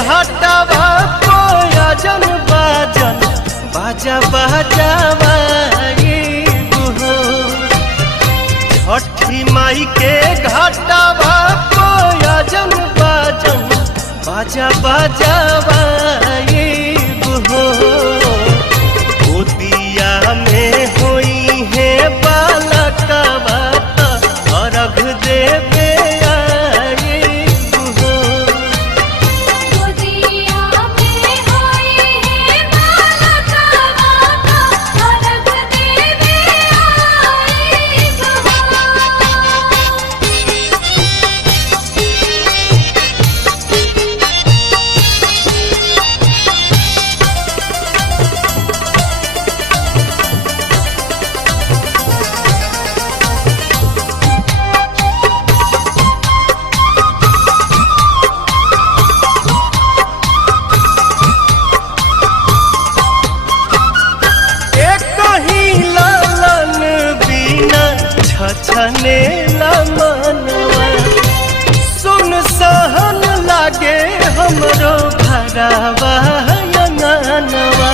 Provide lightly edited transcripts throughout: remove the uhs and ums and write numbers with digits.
घाटावा कोयजन बाजन बाजा बाजावा छठी माई के घाटावा कोयजन बाजन बाजा बाजावा गोदिया में होई है बालकवा अर्घ देवे छने मनवा सुन सहन लागे हमरो भरावा अंगनवा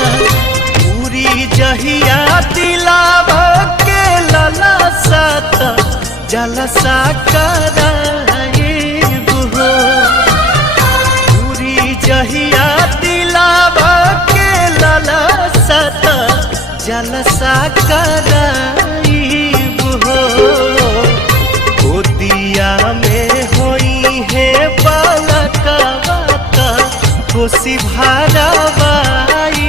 पूरी जहिया दिलावा के लला सात जलसा कराए पूरी जहिया दिलावा के लला सात जलसा कराए गोदिया में होई है बालकवा खुशी भरावाई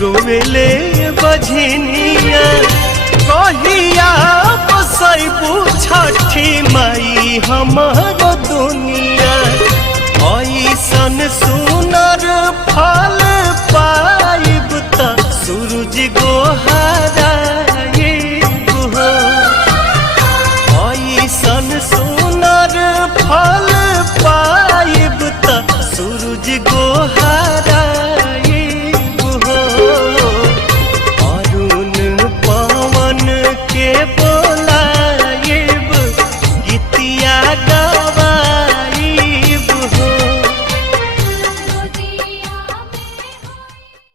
रोवेले बझनिया कहिया बसैबू छठी माई हमर दुनिया ऐसन सुनर फल पाइब त सूरज गोहराए ऐसन सुनर फल पाइब त सूरज गोहराए अरुण पवन के